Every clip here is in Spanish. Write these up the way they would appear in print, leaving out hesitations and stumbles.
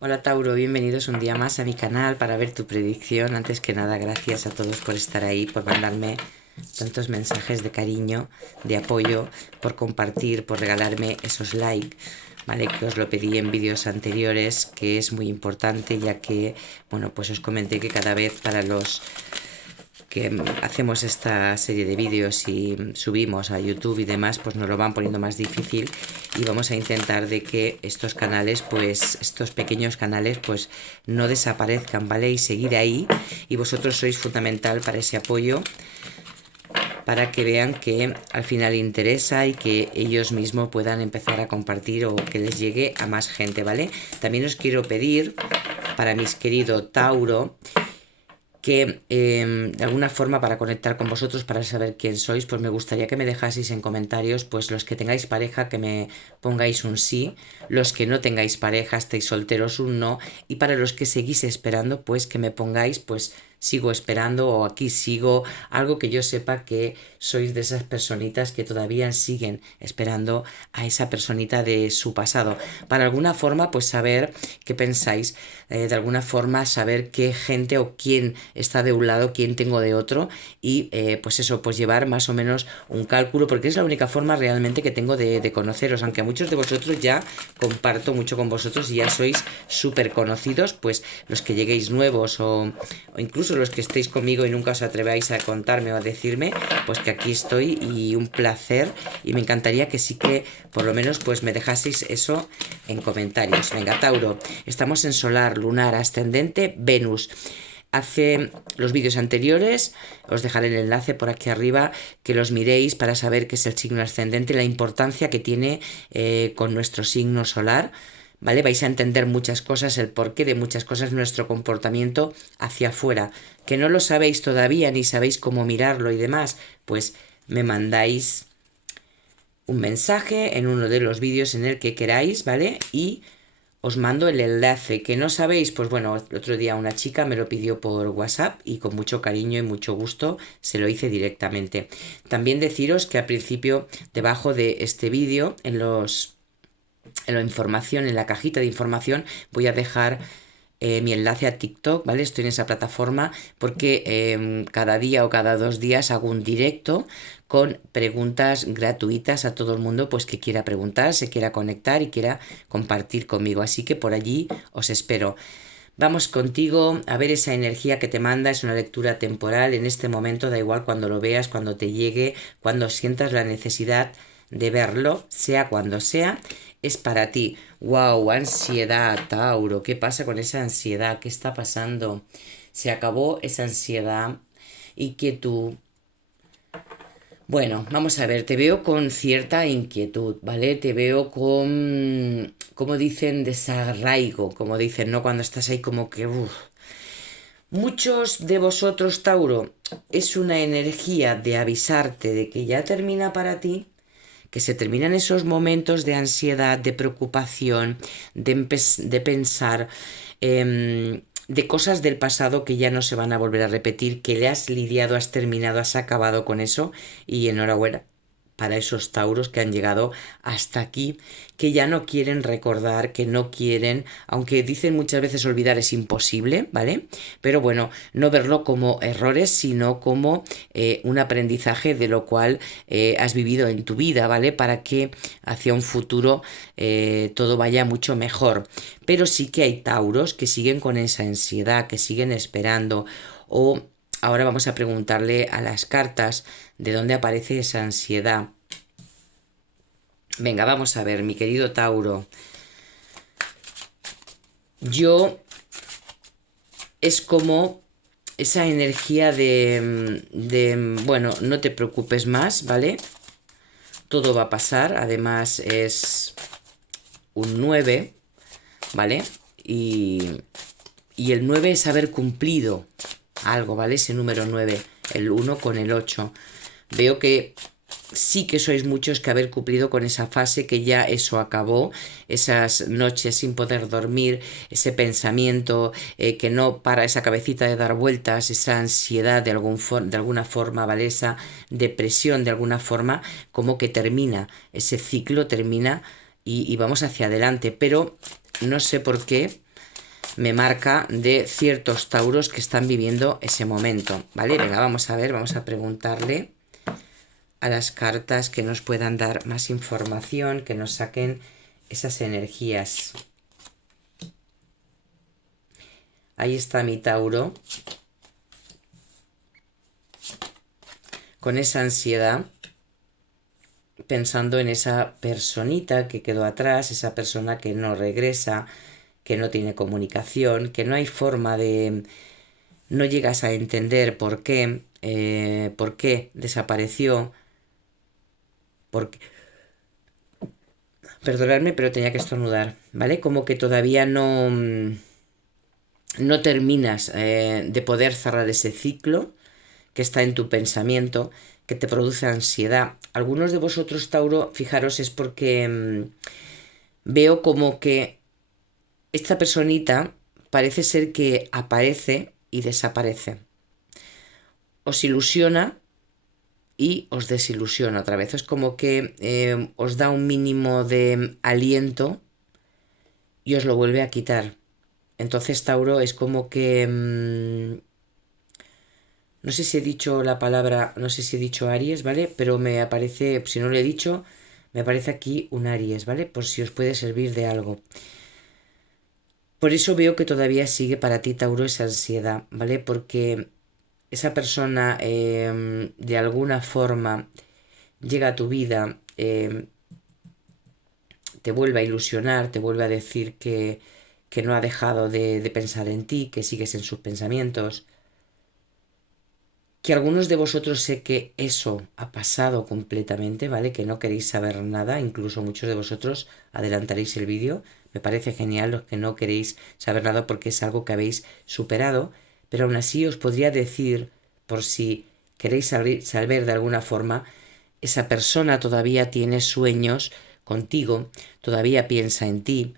Hola Tauro, bienvenidos un día más a mi canal para ver tu predicción. Antes que nada, gracias a todos por estar ahí, por mandarme tantos mensajes de cariño, de apoyo, por compartir, por regalarme esos likes, ¿vale? Que os lo pedí en vídeos anteriores, que es muy importante ya que, bueno, pues os comenté que cada vez para los que hacemos esta serie de vídeos y subimos a YouTube y demás, pues nos lo van poniendo más difícil y vamos a intentar de que estos canales, pues estos pequeños canales, pues no desaparezcan, ¿vale? Y seguir ahí, y vosotros sois fundamental para ese apoyo, para que vean que al final interesa y que ellos mismos puedan empezar a compartir o que les llegue a más gente, ¿vale? También os quiero pedir para mis queridos Tauro que de alguna forma, para conectar con vosotros, para saber quién sois, pues me gustaría que me dejaseis en comentarios, pues los que tengáis pareja, que me pongáis un sí, los que no tengáis pareja, estáis solteros, un no, y para los que seguís esperando, pues que me pongáis, pues sigo esperando o aquí sigo, algo que yo sepa que sois de esas personitas que todavía siguen esperando a esa personita de su pasado. Para alguna forma, pues saber qué pensáis, de alguna forma saber qué gente o quién está de un lado, quién tengo de otro, y pues eso, pues llevar más o menos un cálculo, porque es la única forma realmente que tengo de conoceros, aunque a muchos de vosotros ya comparto mucho con vosotros y ya sois súper conocidos, pues los que lleguéis nuevos o incluso los que estéis conmigo y nunca os atreváis a contarme o a decirme, pues que aquí estoy y un placer, y me encantaría que sí que por lo menos pues me dejaseis eso en comentarios. Venga, Tauro, estamos en solar, lunar, ascendente, Venus. Hace los vídeos anteriores, os dejaré el enlace por aquí arriba, que los miréis para saber qué es el signo ascendente, la importancia que tiene con nuestro signo solar, ¿vale? Vais a entender muchas cosas, el porqué de muchas cosas, nuestro comportamiento hacia afuera. Que no lo sabéis todavía ni sabéis cómo mirarlo y demás, pues me mandáis un mensaje en uno de los vídeos en el que queráis, ¿vale? Y os mando el enlace. Que no sabéis, pues bueno, el otro día una chica me lo pidió por WhatsApp y con mucho cariño y mucho gusto se lo hice directamente. También deciros que al principio, debajo de este vídeo, en la información, en la cajita de información, voy a dejar mi enlace a TikTok, ¿vale? Estoy en esa plataforma porque cada día o cada 2 días hago un directo con preguntas gratuitas a todo el mundo, pues que quiera preguntar, se quiera conectar y quiera compartir conmigo. Así que por allí os espero. Vamos contigo a ver esa energía que te manda. Es una lectura temporal en este momento, da igual cuando lo veas, cuando te llegue, cuando sientas la necesidad de verlo, sea cuando sea, es para ti. Wow, ansiedad, Tauro, ¿qué pasa con esa ansiedad? ¿Qué está pasando? Se acabó esa ansiedad y que tú... Bueno, vamos a ver, te veo con cierta inquietud, ¿vale? Te veo con, como dicen, desarraigo, como dicen, ¿no? Cuando estás ahí como que... Muchos de vosotros, Tauro, es una energía de avisarte de que ya termina para ti, que se terminan esos momentos de ansiedad, de preocupación, de pensar, de cosas del pasado que ya no se van a volver a repetir, que le has lidiado, has terminado, has acabado con eso, y enhorabuena para esos Tauros que han llegado hasta aquí, que ya no quieren recordar, que no quieren, aunque dicen muchas veces olvidar es imposible, ¿vale? Pero bueno, no verlo como errores, sino como un aprendizaje de lo cual has vivido en tu vida, ¿vale? Para que hacia un futuro todo vaya mucho mejor. Pero sí que hay Tauros que siguen con esa ansiedad, que siguen esperando, o ahora vamos a preguntarle a las cartas de dónde aparece esa ansiedad. Venga, vamos a ver, mi querido Tauro. Yo es como esa energía bueno, no te preocupes más, ¿vale? Todo va a pasar, además es un 9, ¿vale? Y el 9 es haber cumplido algo, ¿vale? Ese número 9, el 1 con el 8. Veo que sí que sois muchos que haber cumplido con esa fase, que ya eso acabó, esas noches sin poder dormir, ese pensamiento que no para, esa cabecita de dar vueltas, esa ansiedad de alguna forma, ¿vale? Esa depresión de alguna forma, como que termina, ese ciclo termina y vamos hacia adelante, pero no sé por qué. me marca de ciertos tauros que están viviendo ese momento, ¿vale? Venga, vamos a ver, vamos a preguntarle a las cartas que nos puedan dar más información, que nos saquen esas energías. Ahí está mi Tauro, con esa ansiedad, pensando en esa personita que quedó atrás, esa persona que no regresa, que no tiene comunicación, que no hay forma de... no llegas a entender por qué desapareció, porque... Perdonadme, pero tenía que estornudar, ¿vale? Como que todavía no terminas de poder cerrar ese ciclo que está en tu pensamiento, que te produce ansiedad. Algunos de vosotros, Tauro, fijaros, es porque veo como que esta personita parece ser que aparece y desaparece. Os ilusiona y os desilusiona otra vez. Es como que os da un mínimo de aliento y os lo vuelve a quitar. Entonces, Tauro, es como que... no sé si he dicho la palabra, no sé si he dicho Aries, ¿vale? Pero me aparece, si no lo he dicho, me aparece aquí un Aries, ¿vale? Por si os puede servir de algo. Por eso veo que todavía sigue para ti, Tauro, esa ansiedad, ¿vale? Porque esa persona de alguna forma llega a tu vida, te vuelve a ilusionar, te vuelve a decir que no ha dejado de pensar en ti, que sigues en sus pensamientos. Que algunos de vosotros sé que eso ha pasado completamente, ¿vale? Que no queréis saber nada, incluso muchos de vosotros adelantaréis el vídeo. Me parece genial los que no queréis saber nada porque es algo que habéis superado, pero aún así os podría decir, por si queréis saber de alguna forma, esa persona todavía tiene sueños contigo, todavía piensa en ti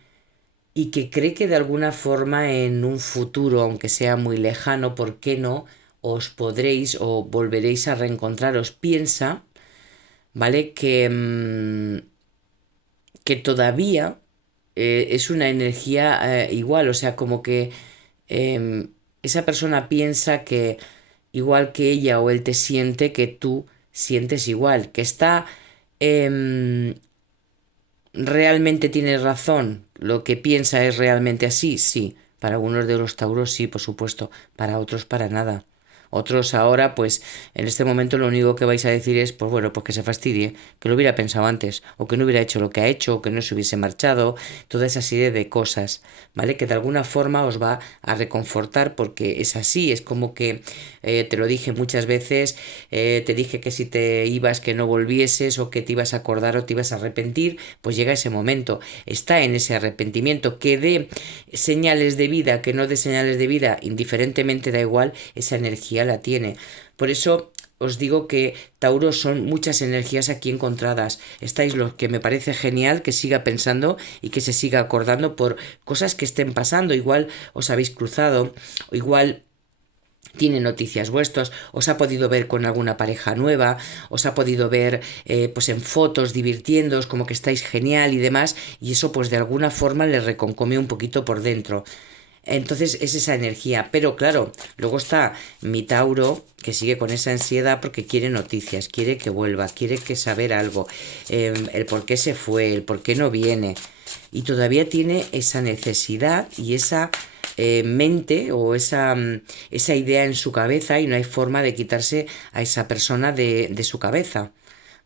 y que cree que de alguna forma en un futuro, aunque sea muy lejano, ¿por qué no? Os podréis o volveréis a reencontraros. Piensa, ¿vale? Que todavía es una energía igual, o sea, como que esa persona piensa que igual que ella o él te siente, que tú sientes igual, que está realmente tiene razón, lo que piensa es realmente así, sí, para algunos de los tauros sí, por supuesto, para otros para nada. Otros ahora, pues en este momento lo único que vais a decir es, pues bueno, pues que se fastidie, que lo hubiera pensado antes, o que no hubiera hecho lo que ha hecho, o que no se hubiese marchado, toda esa serie de cosas, ¿vale? Que de alguna forma os va a reconfortar porque es así, es como que te lo dije muchas veces, te dije que si te ibas que no volvieses o que te ibas a acordar o te ibas a arrepentir, pues llega ese momento, está en ese arrepentimiento, que dé señales de vida, que no dé señales de vida, indiferentemente da igual, esa energía la tiene. Por eso os digo que Tauro son muchas energías aquí encontradas. Estáis lo que me parece genial que siga pensando y que se siga acordando por cosas que estén pasando. Igual os habéis cruzado, o igual tiene noticias vuestros, os ha podido ver con alguna pareja nueva, os ha podido ver pues en fotos divirtiéndoos, como que estáis genial y demás, y eso pues de alguna forma le reconcome un poquito por dentro. Entonces es esa energía, pero claro, luego está mi Tauro que sigue con esa ansiedad porque quiere noticias, quiere que vuelva, quiere que saber algo, el por qué se fue, el por qué no viene, y todavía tiene esa necesidad y esa mente o esa idea en su cabeza y no hay forma de quitarse a esa persona de su cabeza.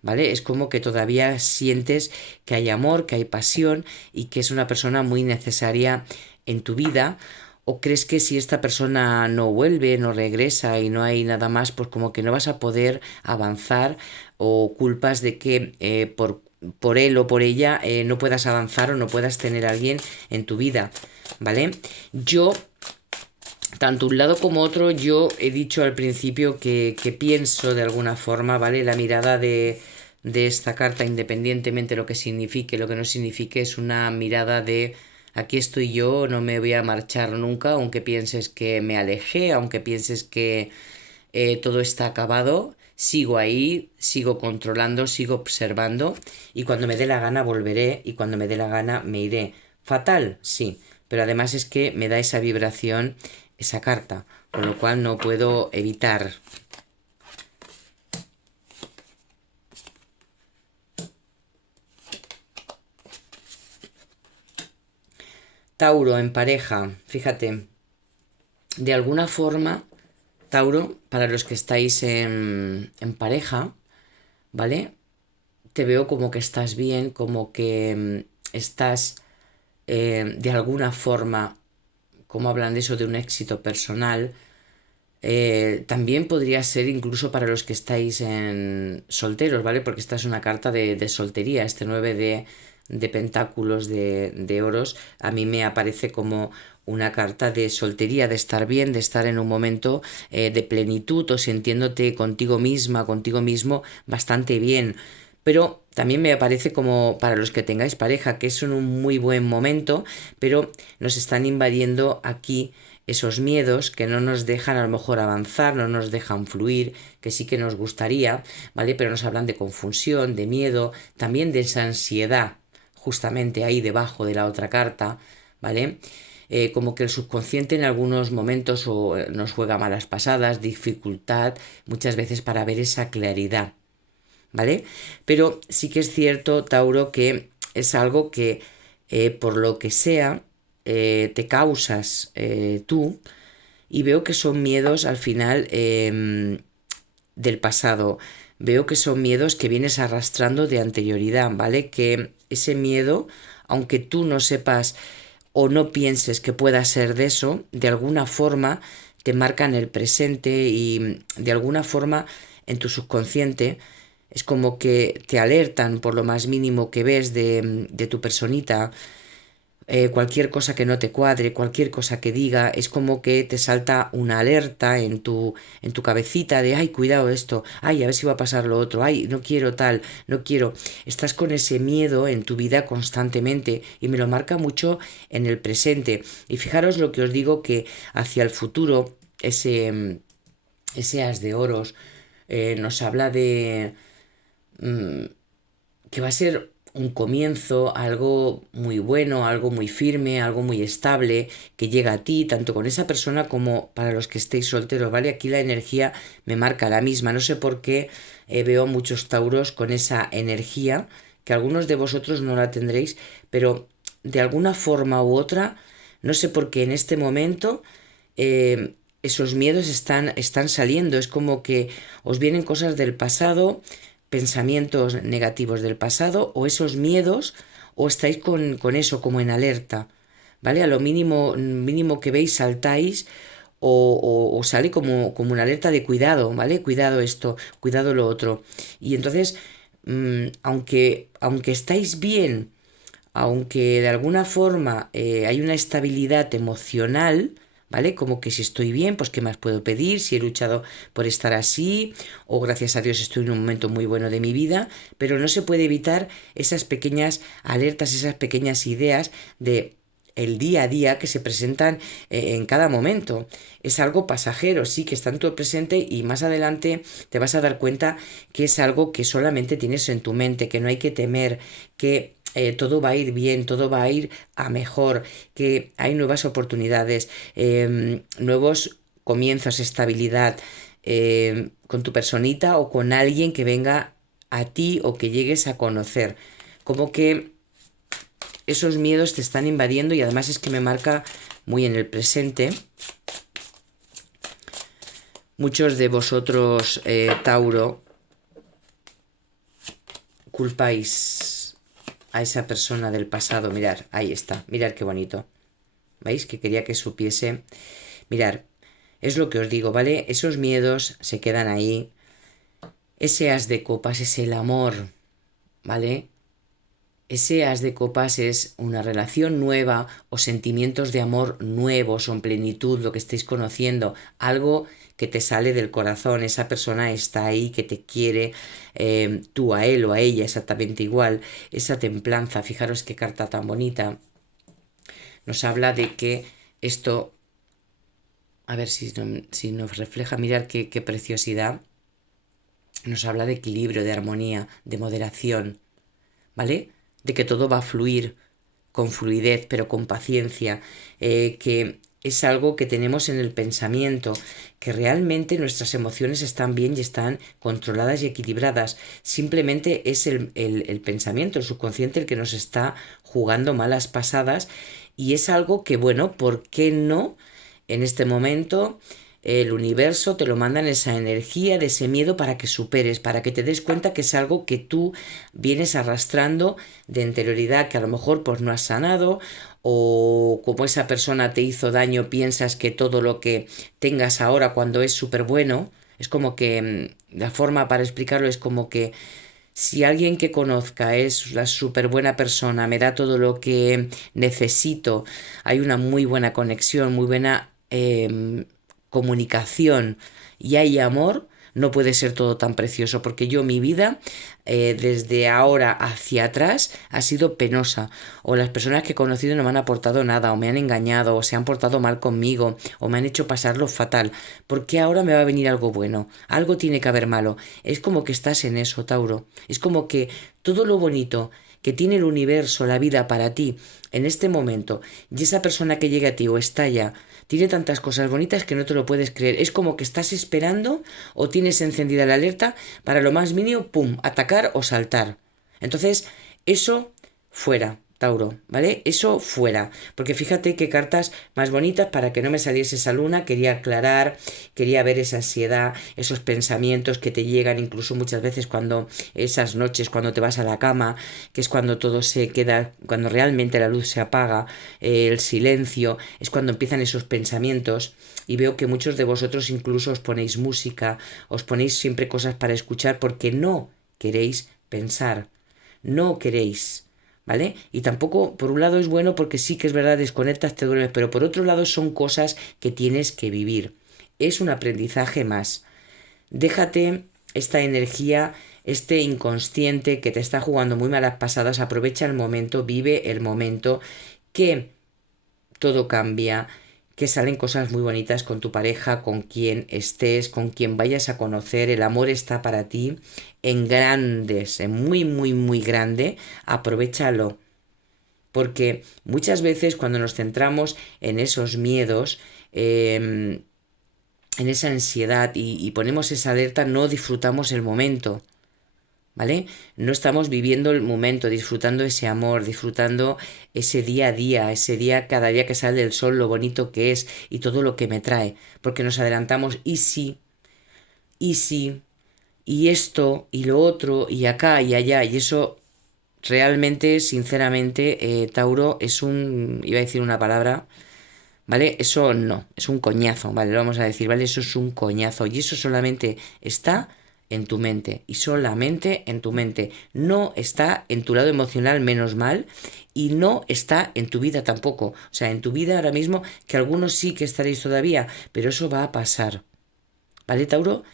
¿Vale? Es como que todavía sientes que hay amor, que hay pasión y que es una persona muy necesaria en tu vida, o crees que si esta persona no vuelve, no regresa y no hay nada más, pues como que no vas a poder avanzar, o culpas de que por él o por ella no puedas avanzar o no puedas tener a alguien en tu vida, ¿vale? Yo tanto un lado como otro, yo he dicho al principio que pienso de alguna forma, ¿vale? La mirada de esta carta, independientemente de lo que signifique, lo que no signifique, es una mirada de aquí estoy yo, no me voy a marchar nunca, aunque pienses que me alejé, aunque pienses que todo está acabado, sigo ahí, sigo controlando, sigo observando y cuando me dé la gana volveré y cuando me dé la gana me iré. Fatal, sí, pero además es que me da esa vibración, esa carta, con lo cual no puedo evitar. Tauro en pareja, fíjate, de alguna forma, Tauro, para los que estáis en pareja, ¿vale? Te veo como que estás bien, como que estás de alguna forma, como hablan de eso, de un éxito personal. También podría ser incluso para los que estáis en solteros, ¿vale? Porque esta es una carta de soltería, este 9 de pentáculos de oros, a mí me aparece como una carta de soltería, de estar bien, de estar en un momento de plenitud o sintiéndote contigo misma, contigo mismo bastante bien. Pero también me aparece como para los que tengáis pareja, que es en un muy buen momento, pero nos están invadiendo aquí esos miedos que no nos dejan a lo mejor avanzar, no nos dejan fluir, que sí que nos gustaría, ¿vale? Pero nos hablan de confusión, de miedo, también de esa ansiedad, justamente ahí debajo de la otra carta, ¿vale? Como que el subconsciente en algunos momentos nos juega malas pasadas, dificultad, muchas veces para ver esa claridad, ¿vale? Pero sí que es cierto, Tauro, que es algo que por lo que sea te causas tú, y veo que son miedos al final del pasado. Veo que son miedos que vienes arrastrando de anterioridad, ¿vale? Que ese miedo, aunque tú no sepas o no pienses que pueda ser de eso, de alguna forma te marcan el presente y de alguna forma en tu subconsciente es como que te alertan por lo más mínimo que ves de tu personita, cualquier cosa que no te cuadre, cualquier cosa que diga, es como que te salta una alerta en tu cabecita de, ay, cuidado esto, ay, a ver si va a pasar lo otro, ay, no quiero tal, no quiero. Estás con ese miedo en tu vida constantemente y me lo marca mucho en el presente. Y fijaros lo que os digo, que hacia el futuro, ese as de oros nos habla de mm, que va a ser un comienzo, algo muy bueno, algo muy firme, algo muy estable, que llega a ti, tanto con esa persona como para los que estéis solteros, ¿vale? Aquí la energía me marca la misma, no sé por qué veo muchos tauros con esa energía, que algunos de vosotros no la tendréis, pero de alguna forma u otra, no sé por qué en este momento esos miedos están saliendo, es como que os vienen cosas del pasado, pensamientos negativos del pasado o esos miedos, o estáis con eso como en alerta, ¿vale? A lo mínimo que veis saltáis o sale como una alerta de cuidado, ¿vale? Cuidado esto, cuidado lo otro. Y entonces, aunque estáis bien, aunque de alguna forma hay una estabilidad emocional, ¿vale? Como que si estoy bien, pues qué más puedo pedir, si he luchado por estar así, o gracias a Dios estoy en un momento muy bueno de mi vida, pero no se puede evitar esas pequeñas alertas, esas pequeñas ideas de el día a día que se presentan en cada momento. Es algo pasajero, sí, que está en tu presente y más adelante te vas a dar cuenta que es algo que solamente tienes en tu mente, que no hay que temer, que todo va a ir bien, todo va a ir a mejor, que hay nuevas oportunidades, nuevos comienzos, estabilidad con tu personita o con alguien que venga a ti o que llegues a conocer. Como que esos miedos te están invadiendo y además es que me marca muy en el presente. Muchos de vosotros, Tauro, culpáis a esa persona del pasado. Mirar, ahí está, mirar qué bonito. ¿Veis? Que quería que supiese. Mirar, es lo que os digo, ¿vale? Esos miedos se quedan ahí. Ese as de copas es el amor, ¿vale? Ese as de copas es una relación nueva o sentimientos de amor nuevos o en plenitud, lo que estéis conociendo, algo que te sale del corazón, esa persona está ahí, que te quiere, tú a él o a ella exactamente igual, esa templanza, fijaros qué carta tan bonita, nos habla de que esto, a ver si nos refleja, mirar qué preciosidad, nos habla de equilibrio, de armonía, de moderación, ¿vale? De que todo va a fluir, con fluidez, pero con paciencia, que es algo que tenemos en el pensamiento, que realmente nuestras emociones están bien y están controladas y equilibradas. Simplemente es el pensamiento, el subconsciente, el que nos está jugando malas pasadas, y es algo que, bueno, ¿por qué no? En este momento el universo te lo manda en esa energía de ese miedo para que superes, para que te des cuenta que es algo que tú vienes arrastrando de anterioridad, que a lo mejor pues no has sanado, o como esa persona te hizo daño, piensas que todo lo que tengas ahora cuando es súper bueno, es como que la forma para explicarlo es como que si alguien que conozca es la súper buena persona, me da todo lo que necesito, hay una muy buena conexión, muy buena comunicación y hay amor, no puede ser todo tan precioso, porque yo mi vida desde ahora hacia atrás ha sido penosa, o las personas que he conocido no me han aportado nada, o me han engañado, o se han portado mal conmigo, o me han hecho pasarlo fatal. ¿Por qué ahora me va a venir algo bueno? Algo tiene que haber malo. Es como que estás en eso, Tauro. Es como que todo lo bonito que tiene el universo, la vida para ti en este momento, y esa persona que llega a ti o está allá, tiene tantas cosas bonitas que no te lo puedes creer. Es como que estás esperando o tienes encendida la alerta para lo más mínimo, pum, atacar o saltar. Entonces, eso fuera, Tauro, ¿vale? Eso fuera. Porque fíjate qué cartas más bonitas para que no me saliese esa luna. Quería aclarar, quería ver esa ansiedad, esos pensamientos que te llegan incluso muchas veces cuando esas noches, cuando te vas a la cama, que es cuando todo se queda, cuando realmente la luz se apaga, el silencio, es cuando empiezan esos pensamientos. Y veo que muchos de vosotros incluso os ponéis música, os ponéis siempre cosas para escuchar porque no queréis pensar, no queréis, ¿vale? Y tampoco, por un lado es bueno porque sí que es verdad, desconectas, te duermes, pero por otro lado son cosas que tienes que vivir. Es un aprendizaje más. Déjate esta energía, este inconsciente que te está jugando muy malas pasadas, aprovecha el momento, vive el momento, que todo cambia, que salen cosas muy bonitas con tu pareja, con quien estés, con quien vayas a conocer, el amor está para ti en grandes, en muy, muy, muy grande, aprovéchalo. Porque muchas veces cuando nos centramos en esos miedos, en esa ansiedad y ponemos esa alerta, no disfrutamos el momento. ¿Vale? No estamos viviendo el momento, disfrutando ese amor, disfrutando ese día a día, ese día, cada día que sale el sol, lo bonito que es y todo lo que me trae, porque nos adelantamos y sí, y esto, y lo otro, y acá, y allá, y eso realmente, sinceramente, Tauro, es un, iba a decir una palabra, ¿vale? Eso no, es un coñazo, ¿vale? Lo vamos a decir, ¿vale? Eso es un coñazo y eso solamente está en tu mente y solamente en tu mente. No está en tu lado emocional, menos mal, y no está en tu vida tampoco. O sea, en tu vida ahora mismo, que algunos sí que estaréis todavía, pero eso va a pasar. ¿Vale, Tauro?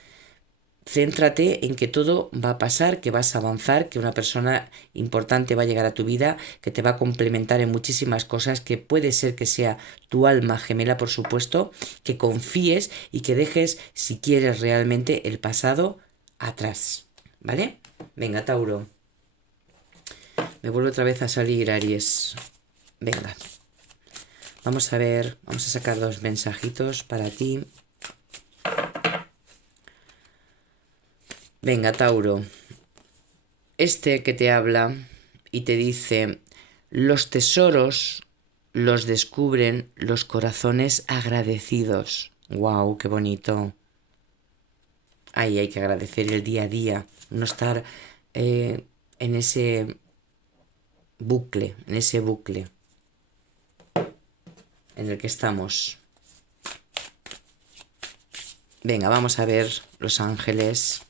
Céntrate en que todo va a pasar, que vas a avanzar, que una persona importante va a llegar a tu vida, que te va a complementar en muchísimas cosas, que puede ser que sea tu alma gemela, por supuesto, que confíes y que dejes, si quieres realmente, el pasado atrás. ¿Vale? Venga, Tauro. Me vuelvo otra vez a salir, Aries. Venga. Vamos a ver, vamos a sacar dos mensajitos para ti. Venga, Tauro. Este que te habla y te dice, los tesoros los descubren los corazones agradecidos. ¡Wow! ¡Qué bonito! Ahí hay que agradecer el día a día, no estar en ese bucle, en el que estamos. Venga, vamos a ver los ángeles.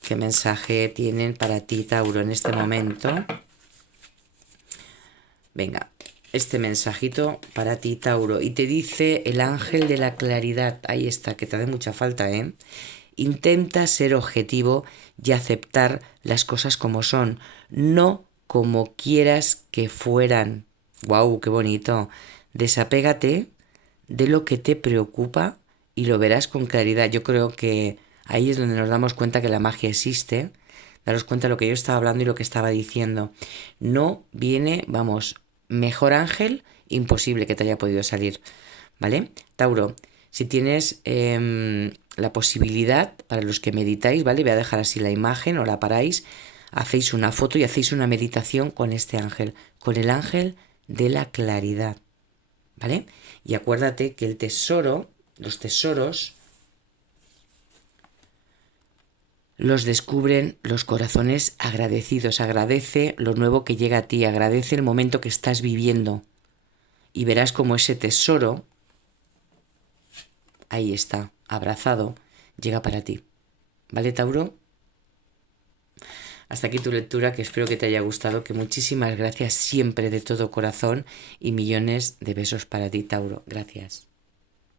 ¿Qué mensaje tienen para ti, Tauro, en este momento? Venga, este mensajito para ti, Tauro. Y te dice el ángel de la claridad. Ahí está, que te hace mucha falta, ¿eh? Intenta ser objetivo y aceptar las cosas como son, no como quieras que fueran. ¡Guau, qué bonito! Desapégate de lo que te preocupa y lo verás con claridad. Yo creo que ahí es donde nos damos cuenta que la magia existe. Daros cuenta de lo que yo estaba hablando y lo que estaba diciendo. No viene, vamos, mejor ángel imposible que te haya podido salir, ¿vale? Tauro, si tienes la posibilidad, para los que meditáis, ¿vale? Voy a dejar así la imagen o la paráis, hacéis una foto y hacéis una meditación con este ángel, con el ángel de la claridad, ¿vale? Y acuérdate que el tesoro, los tesoros, los descubren los corazones agradecidos. Agradece lo nuevo que llega a ti, agradece el momento que estás viviendo y verás como ese tesoro, ahí está, abrazado, llega para ti. ¿Vale, Tauro? Hasta aquí tu lectura, que espero que te haya gustado, que muchísimas gracias siempre de todo corazón y millones de besos para ti, Tauro. Gracias.